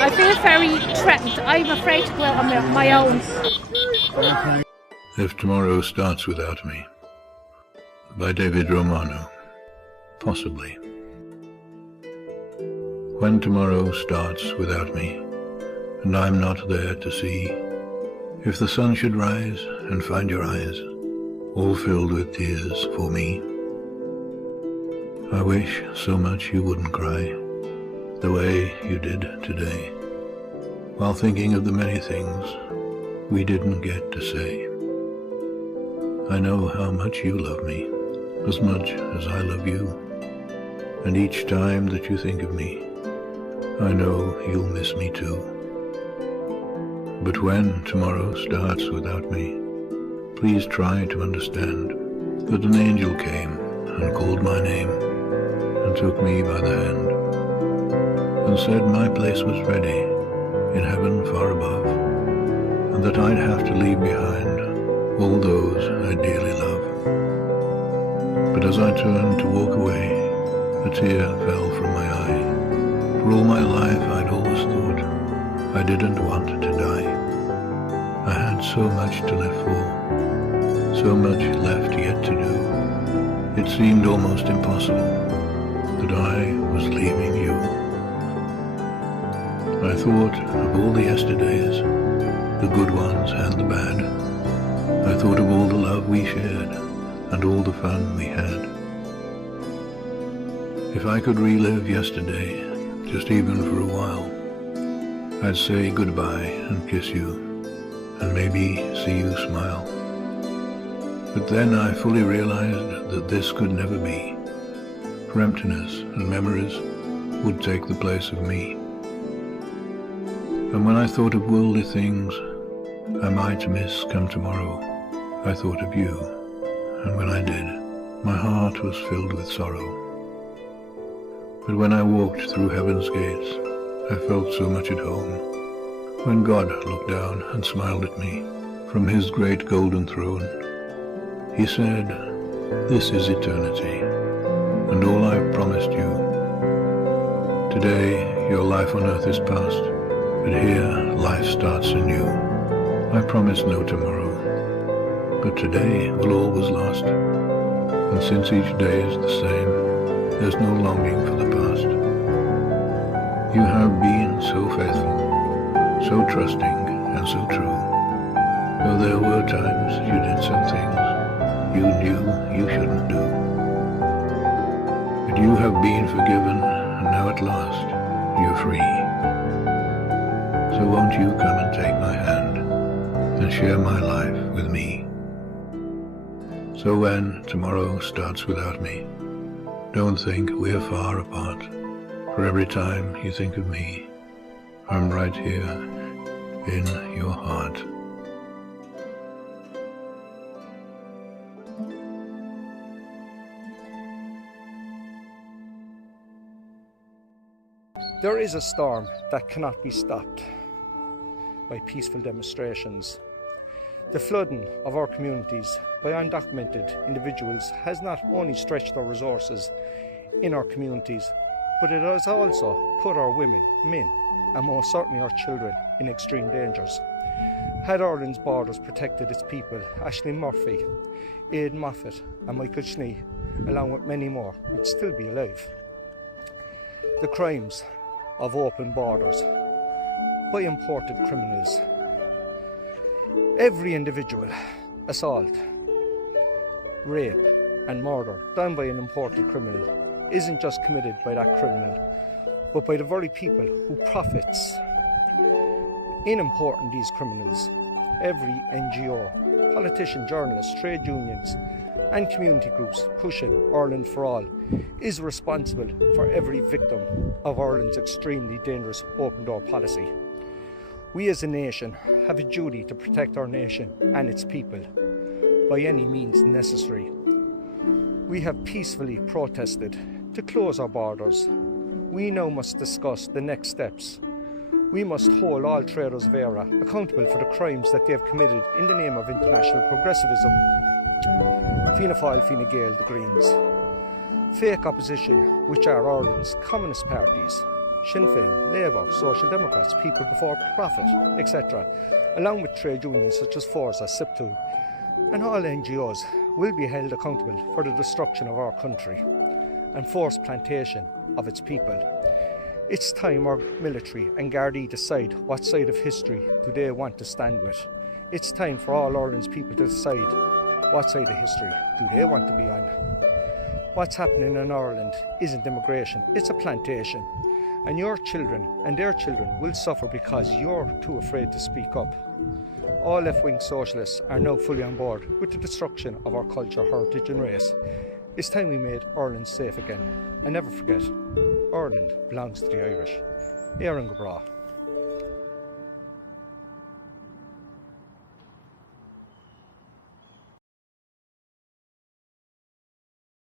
I feel very threatened. I'm afraid to go out on my own. If Tomorrow Starts Without Me, by David Romano. Possibly. When tomorrow starts without me, and I'm not there to see, if the sun should rise and find your eyes all filled with tears for me, I wish so much you wouldn't cry the way you did today, while thinking of the many things we didn't get to say. I know how much you love me, as much as I love you, and each time that you think of me, I know you'll miss me too. But when tomorrow starts without me, please try to understand that an angel came and called my name and took me by the hand and said my place was ready in heaven far above, and that I'd have to leave behind all those I dearly love. But as I turned to walk away, a tear fell from my eye. For all my life I'd always thought I didn't want to die. I had so much to live for, so much left yet to do. It seemed almost impossible that I was leaving you. I thought of all the yesterdays, the good ones and the bad. I thought of all the love we shared and all the fun we had. If I could relive yesterday, just even for a while, I'd say goodbye and kiss you, and maybe see you smile. But then I fully realized that this could never be, for emptiness and memories would take the place of me. And when I thought of worldly things I might miss come tomorrow, I thought of you, and when I did, my heart was filled with sorrow. But when I walked through heaven's gates, I felt so much at home. When God looked down and smiled at me from his great golden throne, he said, "This is eternity, and all I've promised you. Today your life on earth is past, but here life starts anew. I promise no tomorrow, but today will all was lost, and since each day is the same, there's no longing for the past. You have been so faithful, so trusting and so true, though there were times you did some things you knew you shouldn't do. But you have been forgiven, and now at last you're free. So won't you come and take my hand and share my life with me? So when tomorrow starts without me, don't think we're far apart, for every time you think of me, I'm right here in your heart." There is a storm that cannot be stopped by peaceful demonstrations. The flooding of our communities by undocumented individuals has not only stretched our resources in our communities, but it has also put our women, men, and most certainly our children in extreme dangers. Had Ireland's borders protected its people, Ashling Murphy, Aidan Moffat and Michael Schnee, along with many more, would still be alive. The crimes of open borders by imported criminals. Every individual assault, rape and murder done by an imported criminal isn't just committed by that criminal, but by the very people who profits in importing these criminals. Every NGO, politician, journalists, trade unions and community groups pushing Ireland for all is responsible for every victim of Ireland's extremely dangerous open door policy. We as a nation have a duty to protect our nation and its people by any means necessary. We have peacefully protested to close our borders. We now must discuss the next steps. We must hold all traders of Éire accountable for the crimes that they have committed in the name of international progressivism. Fianna Fáil, Fine Gael, the Greens. Fake opposition, which are Ireland's communist parties, Sinn Féin, Labour, Social Democrats, People Before Profit, etc., along with trade unions such as Forza, SIPTU, and all NGOs will be held accountable for the destruction of our country and forced plantation of its people. It's time our military and Gardaí decide what side of history do they want to stand with. It's time for all Ireland's people to decide what side of history do they want to be on. What's happening in Ireland isn't immigration, it's a plantation. And your children and their children will suffer because you're too afraid to speak up. All left-wing socialists are now fully on board with the destruction of our culture, heritage and race. It's time we made Ireland safe again. And never forget, Ireland belongs to the Irish. Éire and go bragh.